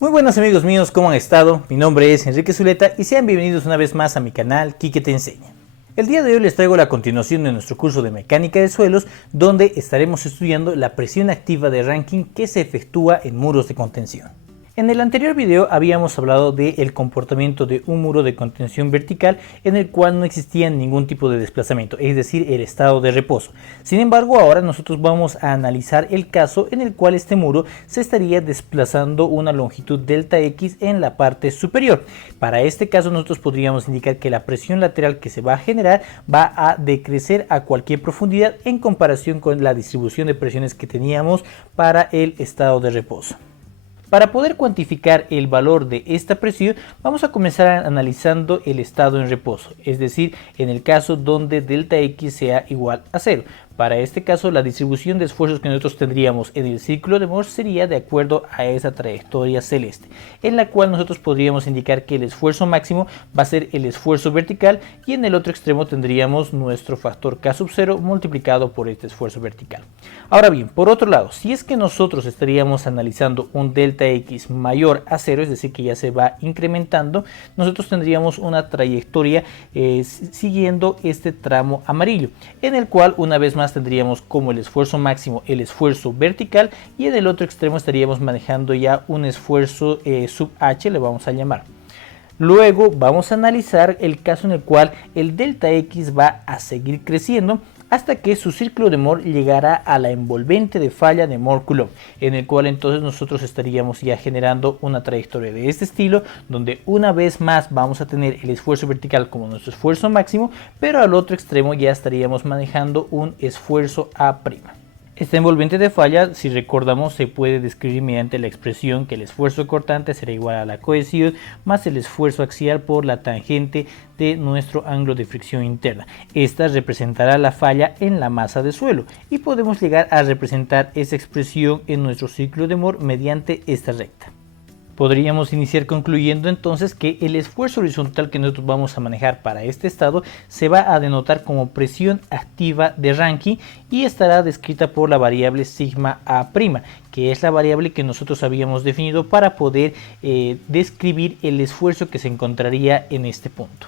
Muy buenas amigos míos, ¿cómo han estado? Mi nombre es Enrique Zuleta y sean bienvenidos una vez más a mi canal Quique Te Enseña. El día de hoy les traigo la continuación de nuestro curso de mecánica de suelos, donde estaremos estudiando la presión activa de Rankine que se efectúa en muros de contención. En el anterior video habíamos hablado del comportamiento de un muro de contención vertical en el cual no existía ningún tipo de desplazamiento, es decir, el estado de reposo. Sin embargo, ahora nosotros vamos a analizar el caso en el cual este muro se estaría desplazando una longitud delta X en la parte superior. Para este caso nosotros podríamos indicar que la presión lateral que se va a generar va a decrecer a cualquier profundidad en comparación con la distribución de presiones que teníamos para el estado de reposo. Para poder cuantificar el valor de esta presión, vamos a comenzar analizando el estado en reposo, es decir, en el caso donde delta X sea igual a 0. Para este caso, la distribución de esfuerzos que nosotros tendríamos en el círculo de Mohr sería de acuerdo a esa trayectoria celeste, en la cual nosotros podríamos indicar que el esfuerzo máximo va a ser el esfuerzo vertical y en el otro extremo tendríamos nuestro factor K sub 0 multiplicado por este esfuerzo vertical. Ahora bien, por otro lado, si es que nosotros estaríamos analizando un delta X mayor a 0, es decir, que ya se va incrementando, nosotros tendríamos una trayectoria siguiendo este tramo amarillo, en el cual una vez más tendríamos como el esfuerzo máximo el esfuerzo vertical y en el otro extremo estaríamos manejando ya un esfuerzo sub h, le vamos a llamar. Luego vamos a analizar el caso en el cual el delta X va a seguir creciendo hasta que su círculo de Mohr llegará a la envolvente de falla de Mohr-Coulomb, en el cual entonces nosotros estaríamos ya generando una trayectoria de este estilo, donde una vez más vamos a tener el esfuerzo vertical como nuestro esfuerzo máximo, pero al otro extremo ya estaríamos manejando un esfuerzo A'. Esta envolvente de falla, si recordamos, se puede describir mediante la expresión que el esfuerzo cortante será igual a la cohesión más el esfuerzo axial por la tangente de nuestro ángulo de fricción interna. Esta representará la falla en la masa de suelo y podemos llegar a representar esa expresión en nuestro círculo de Mohr mediante esta recta. Podríamos iniciar concluyendo entonces que el esfuerzo horizontal que nosotros vamos a manejar para este estado se va a denotar como presión activa de Rankine y estará descrita por la variable sigma A', que es la variable que nosotros habíamos definido para poder describir el esfuerzo que se encontraría en este punto.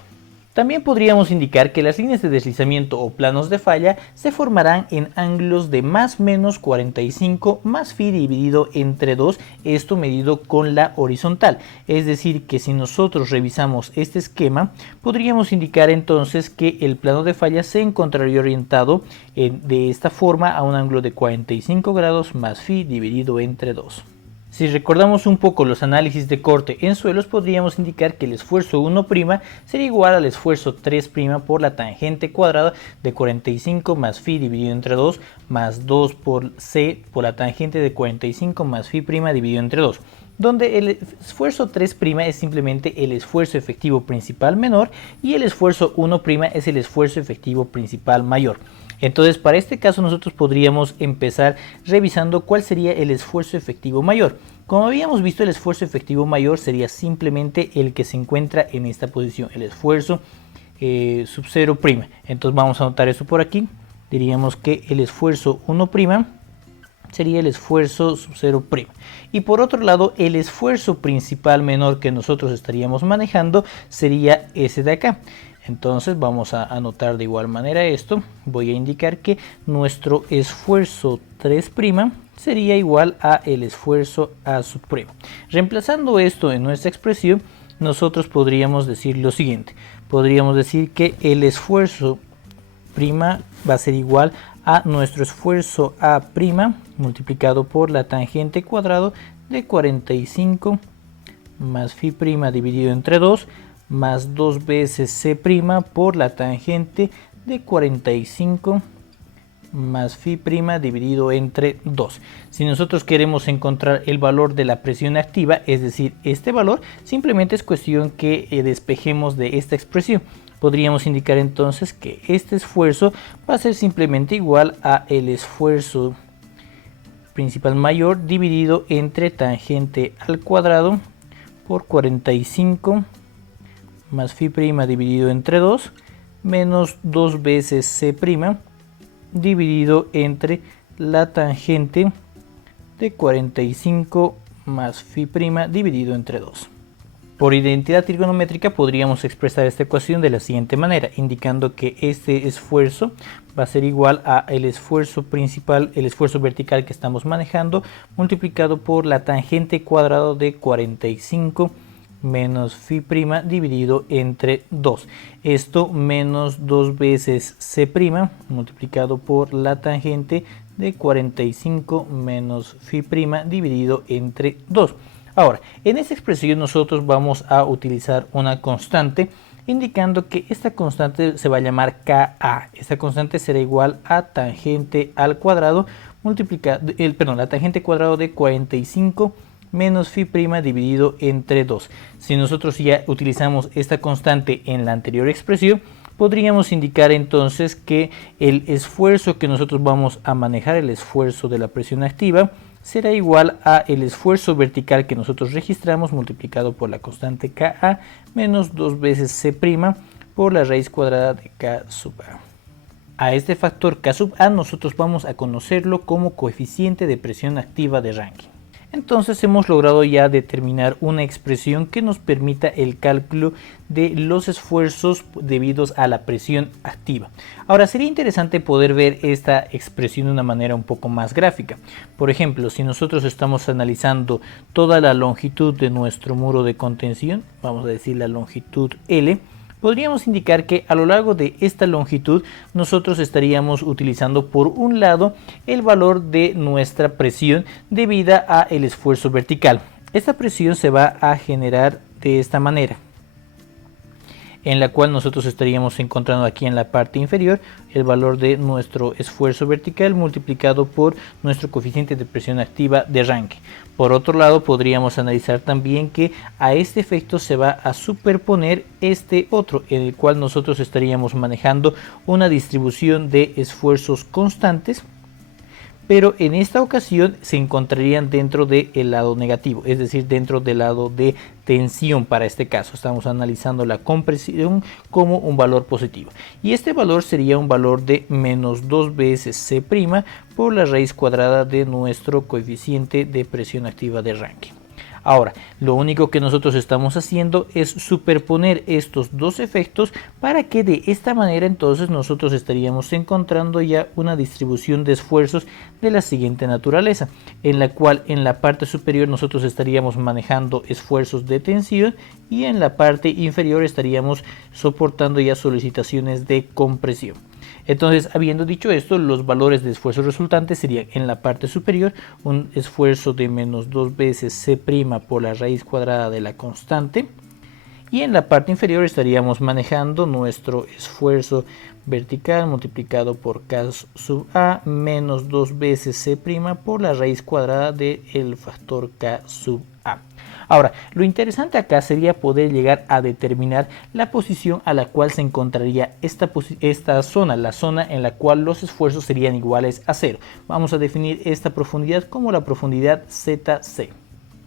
También podríamos indicar que las líneas de deslizamiento o planos de falla se formarán en ángulos de más menos 45 más phi dividido entre 2, esto medido con la horizontal. Es decir, que si nosotros revisamos este esquema, podríamos indicar entonces que el plano de falla se encontraría orientado de esta forma a un ángulo de 45 grados más phi dividido entre 2. Si recordamos un poco los análisis de corte en suelos, podríamos indicar que el esfuerzo 1' sería igual al esfuerzo 3' por la tangente cuadrada de 45 más phi dividido entre 2 más 2 por c por la tangente de 45 más phi' dividido entre 2, donde el esfuerzo 3' es simplemente el esfuerzo efectivo principal menor y el esfuerzo 1' es el esfuerzo efectivo principal mayor. Entonces, para este caso nosotros podríamos empezar revisando cuál sería el esfuerzo efectivo mayor. Como habíamos visto, el esfuerzo efectivo mayor sería simplemente el que se encuentra en esta posición, el esfuerzo sub 0'. Entonces vamos a anotar eso por aquí. Diríamos que el esfuerzo 1' sería el esfuerzo sub 0'. Y por otro lado, el esfuerzo principal menor que nosotros estaríamos manejando sería ese de acá. Entonces vamos a anotar de igual manera esto. Voy a indicar que nuestro esfuerzo 3' sería igual a el esfuerzo A sub'. Reemplazando esto en nuestra expresión, nosotros podríamos decir lo siguiente. Podríamos decir que el esfuerzo prima va a ser igual a nuestro esfuerzo A' multiplicado por la tangente cuadrado de 45 más phi' dividido entre 2 más 2 veces c' por la tangente de 45 más phi' dividido entre 2. Si nosotros queremos encontrar el valor de la presión activa, es decir, este valor, simplemente es cuestión que despejemos de esta expresión. Podríamos indicar entonces que este esfuerzo va a ser simplemente igual a el esfuerzo principal mayor dividido entre tangente al cuadrado por 45 más phi' dividido entre 2 menos 2 veces c' dividido entre la tangente de 45 más phi' dividido entre 2. Por identidad trigonométrica podríamos expresar esta ecuación de la siguiente manera, indicando que este esfuerzo va a ser igual a el esfuerzo principal, el esfuerzo vertical que estamos manejando, multiplicado por la tangente cuadrado de 45 menos phi' dividido entre 2. Esto menos 2 veces c' multiplicado por la tangente de 45 menos phi' dividido entre 2. Ahora, en esta expresión nosotros vamos a utilizar una constante, indicando que esta constante se va a llamar Ka. Esta constante será igual a tangente al cuadrado multiplicado, la tangente cuadrado de 45 menos phi' dividido entre 2. Si nosotros ya utilizamos esta constante en la anterior expresión, podríamos indicar entonces que el esfuerzo que nosotros vamos a manejar, el esfuerzo de la presión activa, será igual a el esfuerzo vertical que nosotros registramos multiplicado por la constante Ka menos 2 veces c' por la raíz cuadrada de K sub A. A este factor K sub A nosotros vamos a conocerlo como coeficiente de presión activa de Rankine. Entonces hemos logrado ya determinar una expresión que nos permita el cálculo de los esfuerzos debidos a la presión activa. Ahora sería interesante poder ver esta expresión de una manera un poco más gráfica. Por ejemplo, si nosotros estamos analizando toda la longitud de nuestro muro de contención, vamos a decir la longitud L, podríamos indicar que a lo largo de esta longitud nosotros estaríamos utilizando por un lado el valor de nuestra presión debida a el esfuerzo vertical. Esta presión se va a generar de esta manera, en la cual nosotros estaríamos encontrando aquí en la parte inferior el valor de nuestro esfuerzo vertical multiplicado por nuestro coeficiente de presión activa de Rankine. Por otro lado, podríamos analizar también que a este efecto se va a superponer este otro, en el cual nosotros estaríamos manejando una distribución de esfuerzos constantes, pero en esta ocasión se encontrarían dentro del lado negativo, es decir, dentro del lado de tensión. Para este caso estamos analizando la compresión como un valor positivo, y este valor sería un valor de menos 2 veces c' por la raíz cuadrada de nuestro coeficiente de presión activa de Rankine. Ahora, lo único que nosotros estamos haciendo es superponer estos dos efectos para que de esta manera entonces nosotros estaríamos encontrando ya una distribución de esfuerzos de la siguiente naturaleza, en la cual en la parte superior nosotros estaríamos manejando esfuerzos de tensión y en la parte inferior estaríamos soportando ya solicitaciones de compresión. Entonces, habiendo dicho esto, los valores de esfuerzo resultantes serían en la parte superior un esfuerzo de menos 2 veces c' por la raíz cuadrada de la constante, y en la parte inferior estaríamos manejando nuestro esfuerzo vertical multiplicado por K sub A menos 2 veces c' por la raíz cuadrada del factor K sub A. Ahora, lo interesante acá sería poder llegar a determinar la posición a la cual se encontraría esta zona, la zona en la cual los esfuerzos serían iguales a 0. Vamos a definir esta profundidad como la profundidad ZC.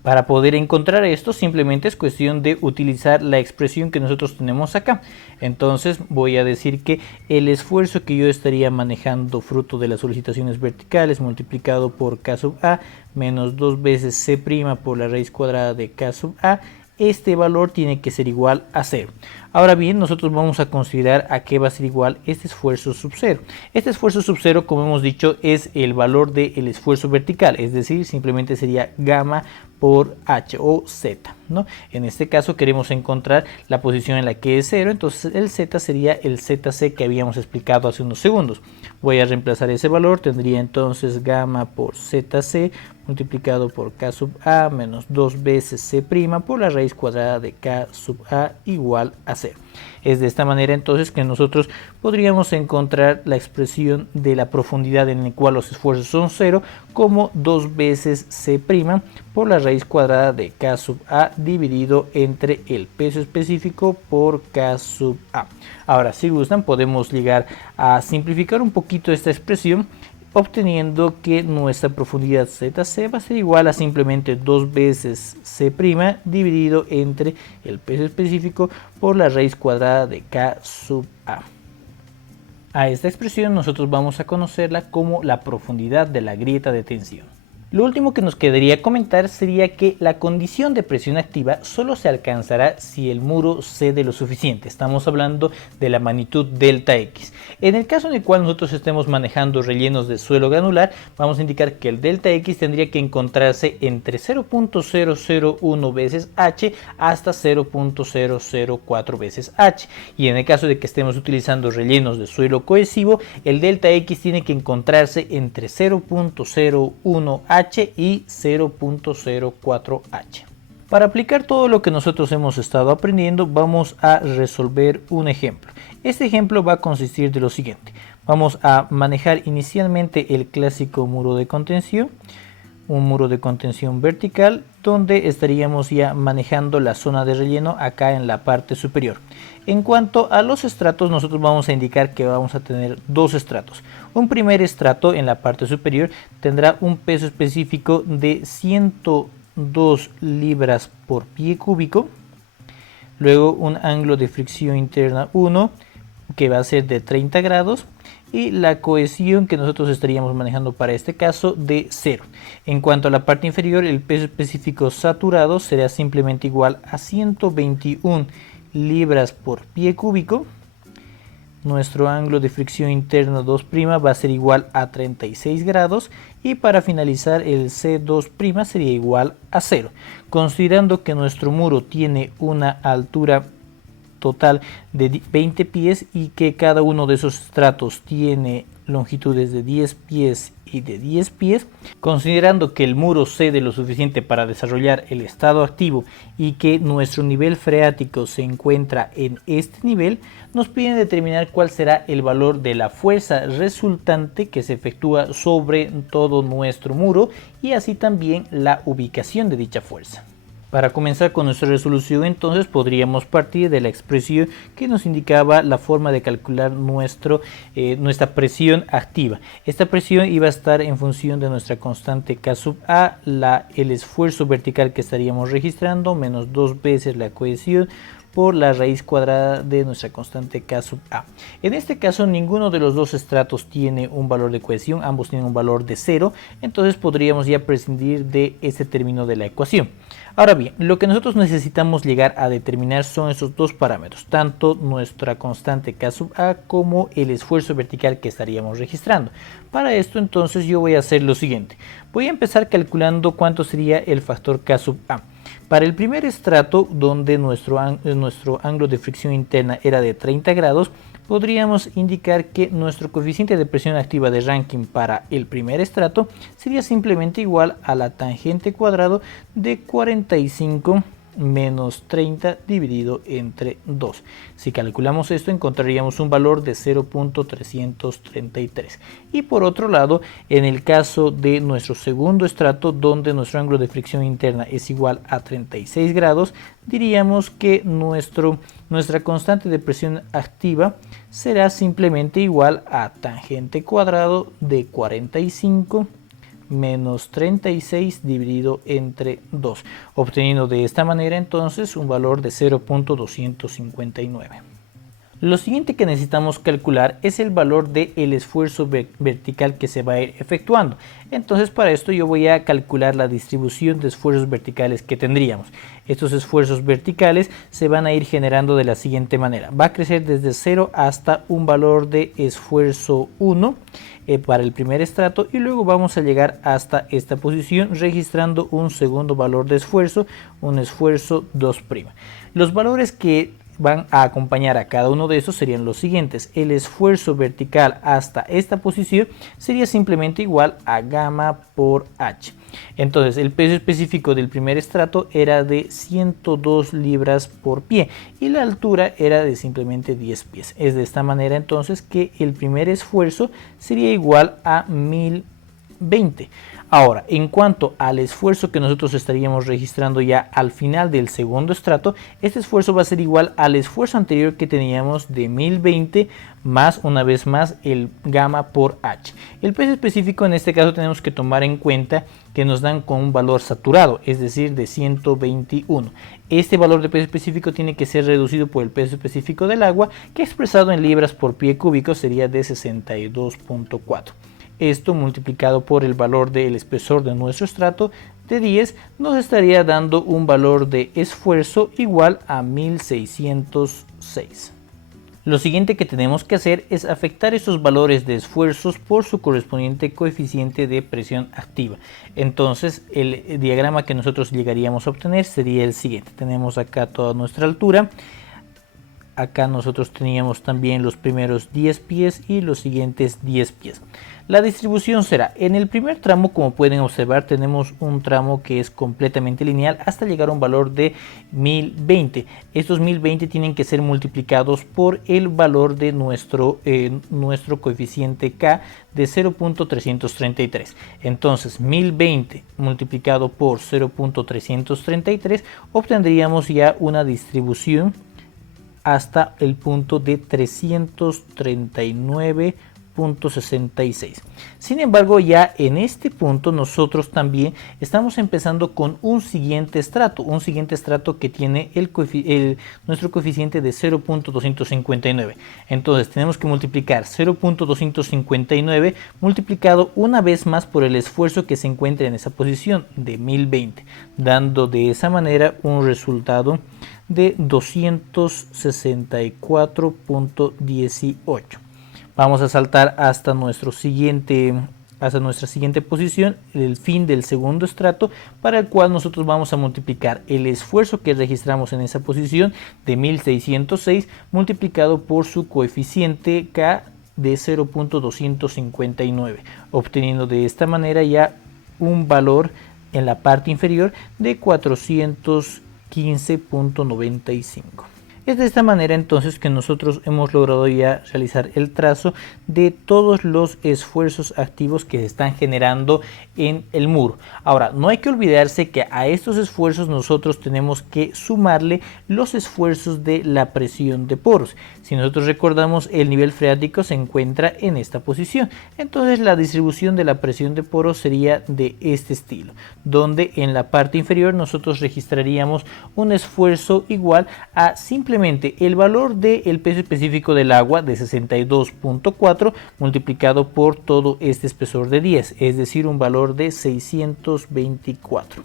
Para poder encontrar esto simplemente es cuestión de utilizar la expresión que nosotros tenemos acá. Entonces voy a decir que el esfuerzo que yo estaría manejando fruto de las solicitaciones verticales multiplicado por K sub A menos 2 veces c' por la raíz cuadrada de K sub A, este valor tiene que ser igual a 0. Ahora bien, nosotros vamos a considerar a qué va a ser igual este esfuerzo sub 0. Este esfuerzo sub 0, como hemos dicho, es el valor del esfuerzo vertical, es decir, simplemente sería gamma por h o z, ¿no? En este caso queremos encontrar la posición en la que es 0, entonces el z sería el zc que habíamos explicado hace unos segundos. Voy a reemplazar ese valor, tendría entonces gamma por zc multiplicado por K sub A menos 2 veces c' por la raíz cuadrada de K sub A igual a 0. Es de esta manera entonces que nosotros podríamos encontrar la expresión de la profundidad en la cual los esfuerzos son 0 como 2 veces c' por la raíz cuadrada de K sub A dividido entre el peso específico por K sub A. Ahora, si gustan, podemos llegar a simplificar un poquito esta expresión, obteniendo que nuestra profundidad ZC va a ser igual a simplemente 2 veces C' dividido entre el peso específico por la raíz cuadrada de K sub A. A esta expresión nosotros vamos a conocerla como la profundidad de la grieta de tensión. Lo último que nos quedaría comentar sería que la condición de presión activa solo se alcanzará si el muro cede lo suficiente. Estamos hablando de la magnitud delta X. En el caso en el cual nosotros estemos manejando rellenos de suelo granular, vamos a indicar que el delta X tendría que encontrarse entre 0.001 veces H hasta 0.004 veces H. Y en el caso de que estemos utilizando rellenos de suelo cohesivo, el delta X tiene que encontrarse entre 0.01 H y 0.04H. Para aplicar todo lo que nosotros hemos estado aprendiendo, vamos a resolver un ejemplo. Este ejemplo va a consistir de lo siguiente. Vamos a manejar inicialmente el clásico muro de contención, un muro de contención vertical, donde estaríamos ya manejando la zona de relleno acá en la parte superior. En cuanto a los estratos, nosotros vamos a indicar que vamos a tener dos estratos. Un primer estrato en la parte superior tendrá un peso específico de 102 libras por pie cúbico, luego un ángulo de fricción interna 1 que va a ser de 30 grados y la cohesión que nosotros estaríamos manejando para este caso de 0. En cuanto a la parte inferior, el peso específico saturado será simplemente igual a 121 libras por pie cúbico. Nuestro ángulo de fricción interno 2' va a ser igual a 36 grados y para finalizar el C2' sería igual a 0. Considerando que nuestro muro tiene una altura total de 20 pies y que cada uno de esos estratos tiene longitudes de 10 pies y de 10 pies, considerando que el muro cede lo suficiente para desarrollar el estado activo y que nuestro nivel freático se encuentra en este nivel, nos piden determinar cuál será el valor de la fuerza resultante que se efectúa sobre todo nuestro muro y así también la ubicación de dicha fuerza. Para comenzar con nuestra resolución, entonces podríamos partir de la expresión que nos indicaba la forma de calcular nuestra presión activa. Esta presión iba a estar en función de nuestra constante K sub A, el esfuerzo vertical que estaríamos registrando, menos 2 veces la cohesión por la raíz cuadrada de nuestra constante K sub A. En este caso ninguno de los dos estratos tiene un valor de cohesión, ambos tienen un valor de 0, entonces podríamos ya prescindir de este término de la ecuación. Ahora bien, lo que nosotros necesitamos llegar a determinar son esos dos parámetros, tanto nuestra constante K sub A como el esfuerzo vertical que estaríamos registrando. Para esto entonces yo voy a hacer lo siguiente, voy a empezar calculando cuánto sería el factor K sub A. Para el primer estrato, donde nuestro ángulo de fricción interna era de 30 grados, podríamos indicar que nuestro coeficiente de presión activa de Rankine para el primer estrato sería simplemente igual a la tangente cuadrado de 45 menos 30 dividido entre 2. Si calculamos esto encontraríamos un valor de 0.333. Y por otro lado, en el caso de nuestro segundo estrato, donde nuestro ángulo de fricción interna es igual a 36 grados, diríamos que nuestra constante de presión activa será simplemente igual a tangente cuadrado de 45 menos 36 dividido entre 2, obteniendo de esta manera entonces un valor de 0.259. Lo siguiente que necesitamos calcular es el valor del esfuerzo vertical que se va a ir efectuando. Entonces para esto yo voy a calcular la distribución de esfuerzos verticales que tendríamos. Estos esfuerzos verticales se van a ir generando de la siguiente manera. Va a crecer desde 0 hasta un valor de esfuerzo 1 para el primer estrato y luego vamos a llegar hasta esta posición registrando un segundo valor de esfuerzo, un esfuerzo 2'. Los valores que van a acompañar a cada uno de estos serían los siguientes. El esfuerzo vertical hasta esta posición sería simplemente igual a gamma por h. Entonces el peso específico del primer estrato era de 102 libras por pie y la altura era de simplemente 10 pies. Es de esta manera entonces que el primer esfuerzo sería igual a 1020. Ahora, en cuanto al esfuerzo que nosotros estaríamos registrando ya al final del segundo estrato, este esfuerzo va a ser igual al esfuerzo anterior que teníamos de 1020 más una vez más el gamma por h. El peso específico en este caso tenemos que tomar en cuenta que nos dan con un valor saturado, es decir, de 121. Este valor de peso específico tiene que ser reducido por el peso específico del agua, que expresado en libras por pie cúbico sería de 62.4. Esto multiplicado por el valor del espesor de nuestro estrato de 10 nos estaría dando un valor de esfuerzo igual a 1606. Lo siguiente que tenemos que hacer es afectar estos valores de esfuerzos por su correspondiente coeficiente de presión activa. Entonces el diagrama que nosotros llegaríamos a obtener sería el siguiente. Tenemos acá toda nuestra altura. Acá nosotros teníamos también los primeros 10 pies y los siguientes 10 pies. La distribución será, en el primer tramo, como pueden observar, tenemos un tramo que es completamente lineal hasta llegar a un valor de 1020. Estos 1020 tienen que ser multiplicados por el valor de nuestro coeficiente K de 0.333. Entonces 1020 multiplicado por 0.333 obtendríamos ya una distribución hasta el punto de 339.66. Sin embargo, ya en este punto nosotros también estamos empezando con un siguiente estrato que tiene nuestro coeficiente de 0.259. Entonces tenemos que multiplicar 0.259 multiplicado una vez más por el esfuerzo que se encuentra en esa posición de 1020, dando de esa manera un resultado de 264.18. Vamos a saltar hasta nuestra siguiente posición, el fin del segundo estrato, para el cual nosotros vamos a multiplicar el esfuerzo que registramos en esa posición de 1606 multiplicado por su coeficiente K de 0.259, obteniendo de esta manera ya un valor en la parte inferior de 415.95. Es de esta manera entonces que nosotros hemos logrado ya realizar el trazo de todos los esfuerzos activos que se están generando en el muro. Ahora, no hay que olvidarse que a estos esfuerzos nosotros tenemos que sumarle los esfuerzos de la presión de poros. Si nosotros recordamos, el nivel freático se encuentra en esta posición. Entonces la distribución de la presión de poros sería de este estilo, donde en la parte inferior nosotros registraríamos un esfuerzo igual a simplemente el valor del peso específico del agua de 62.4 multiplicado por todo este espesor de 10, es decir, un valor de 624.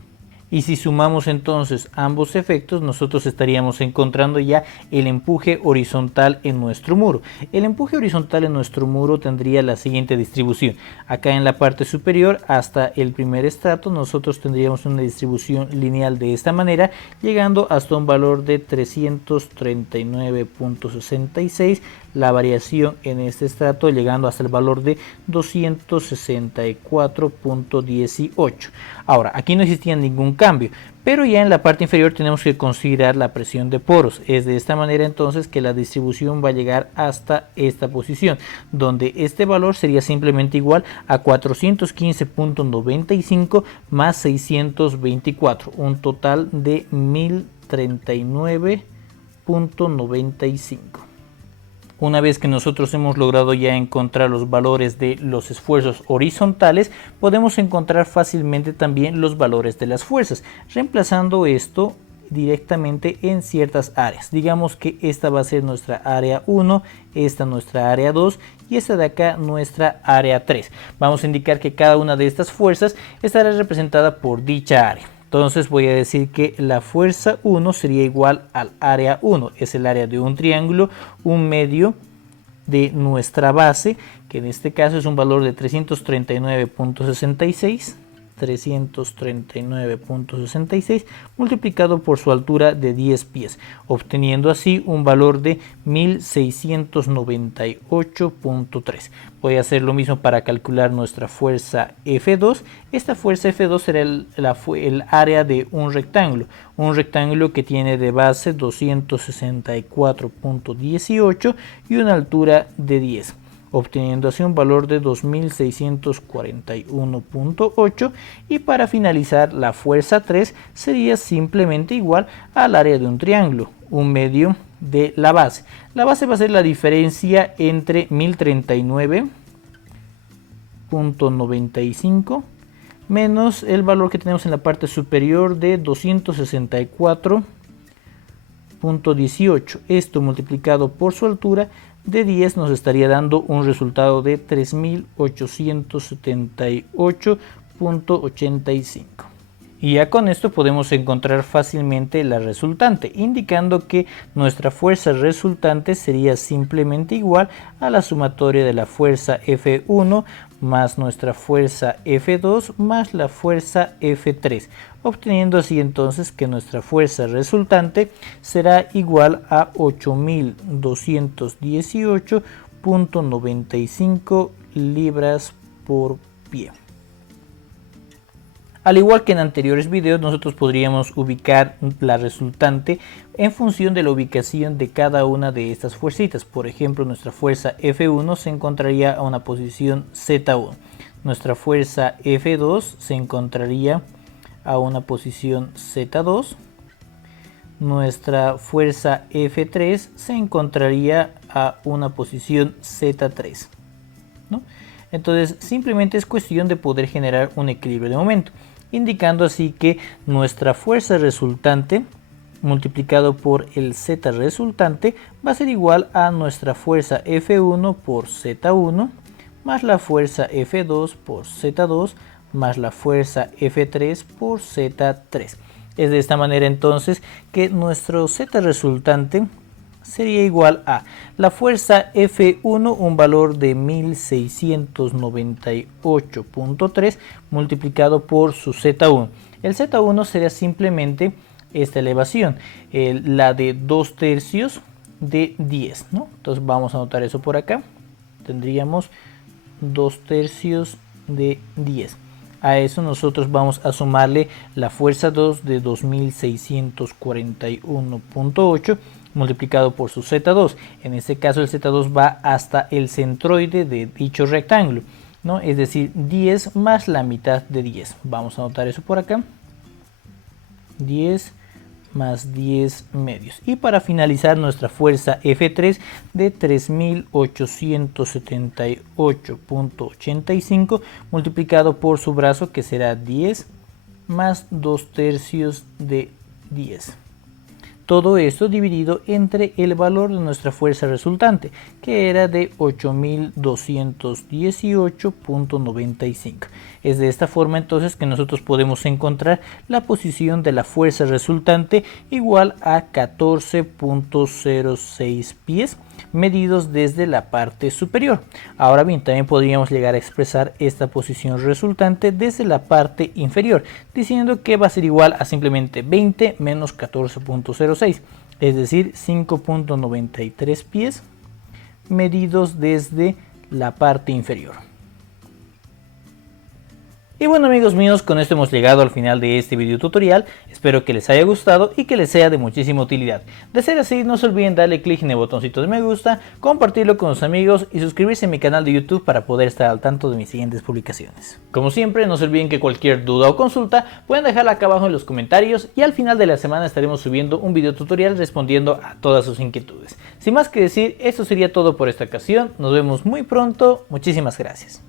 Y si sumamos entonces ambos efectos, nosotros estaríamos encontrando ya el empuje horizontal en nuestro muro. El empuje horizontal en nuestro muro tendría la siguiente distribución. Acá en la parte superior hasta el primer estrato nosotros tendríamos una distribución lineal de esta manera, llegando hasta un valor de 339.66, la variación en este estrato llegando hasta el valor de 264.18. Ahora, aquí no existía ningún cambio, pero ya en la parte inferior tenemos que considerar la presión de poros. Es de esta manera entonces que la distribución va a llegar hasta esta posición, donde este valor sería simplemente igual a 415.95 más 624, un total de 1039.95. Una vez que nosotros hemos logrado ya encontrar los valores de los esfuerzos horizontales, podemos encontrar fácilmente también los valores de las fuerzas, reemplazando esto directamente en ciertas áreas. Digamos que esta va a ser nuestra área 1, esta nuestra área 2 y esta de acá nuestra área 3. Vamos a indicar que cada una de estas fuerzas estará representada por dicha área. Entonces voy a decir que la fuerza 1 sería igual al área 1, es el área de un triángulo, un medio de nuestra base, que en este caso es un valor de 339.66 multiplicado por su altura de 10 pies, obteniendo así un valor de 1698.3. Voy a hacer lo mismo para calcular nuestra fuerza F2. Esta fuerza F2 será el área de un rectángulo que tiene de base 264.18 y una altura de 10. Obteniendo así un valor de 2641.8, y para finalizar la fuerza 3 sería simplemente igual al área de un triángulo, un medio de la base. La base va a ser la diferencia entre 1039.95 menos el valor que tenemos en la parte superior de 264.18, esto multiplicado por su altura de 10 nos estaría dando un resultado de 3878.85. Y ya con esto podemos encontrar fácilmente la resultante, indicando que nuestra fuerza resultante sería simplemente igual a la sumatoria de la fuerza F1 más nuestra fuerza F2 más la fuerza F3, obteniendo así entonces que nuestra fuerza resultante será igual a 8218.95 libras por pie. Al igual que en anteriores videos, nosotros podríamos ubicar la resultante en función de la ubicación de cada una de estas fuercitas. Por ejemplo, nuestra fuerza F1 se encontraría a una posición Z1. Nuestra fuerza F2 se encontraría a una posición Z2. Nuestra fuerza F3 se encontraría a una posición Z3, ¿no? Entonces simplemente es cuestión de poder generar un equilibrio de momento, indicando así que nuestra fuerza resultante multiplicado por el Z resultante va a ser igual a nuestra fuerza F1 por Z1 más la fuerza F2 por Z2 más la fuerza F3 por Z3. Es de esta manera entonces que nuestro Z resultante sería igual a la fuerza F1, un valor de 1698.3 multiplicado por su Z1. El Z1 sería simplemente esta elevación, la de 2/3 de 10, ¿no? Entonces vamos a anotar eso por acá. Tendríamos 2/3 de 10. A eso nosotros vamos a sumarle la fuerza 2 de 2641.8 multiplicado por su Z2. En este caso el Z2 va hasta el centroide de dicho rectángulo, ¿no? Es decir, 10 más la mitad de 10. Vamos a anotar eso por acá. 10 más 10 medios. Y para finalizar, nuestra fuerza F3 de 3878.85 multiplicado por su brazo, que será 10 más 2/3 de 10. Todo esto dividido entre el valor de nuestra fuerza resultante, que era de 8218.95. Es de esta forma entonces que nosotros podemos encontrar la posición de la fuerza resultante igual a 14.06 pies medidos desde la parte superior. Ahora bien, también podríamos llegar a expresar esta posición resultante desde la parte inferior, diciendo que va a ser igual a simplemente 20 menos 14.06, es decir, 5.93 pies medidos desde la parte inferior. Y bueno, amigos míos, con esto hemos llegado al final de este video tutorial. Espero que les haya gustado y que les sea de muchísima utilidad. De ser así, no se olviden darle clic en el botoncito de me gusta, compartirlo con sus amigos y suscribirse a mi canal de YouTube para poder estar al tanto de mis siguientes publicaciones. Como siempre, no se olviden que cualquier duda o consulta pueden dejarla acá abajo en los comentarios y al final de la semana estaremos subiendo un video tutorial respondiendo a todas sus inquietudes. Sin más que decir, esto sería todo por esta ocasión. Nos vemos muy pronto. Muchísimas gracias.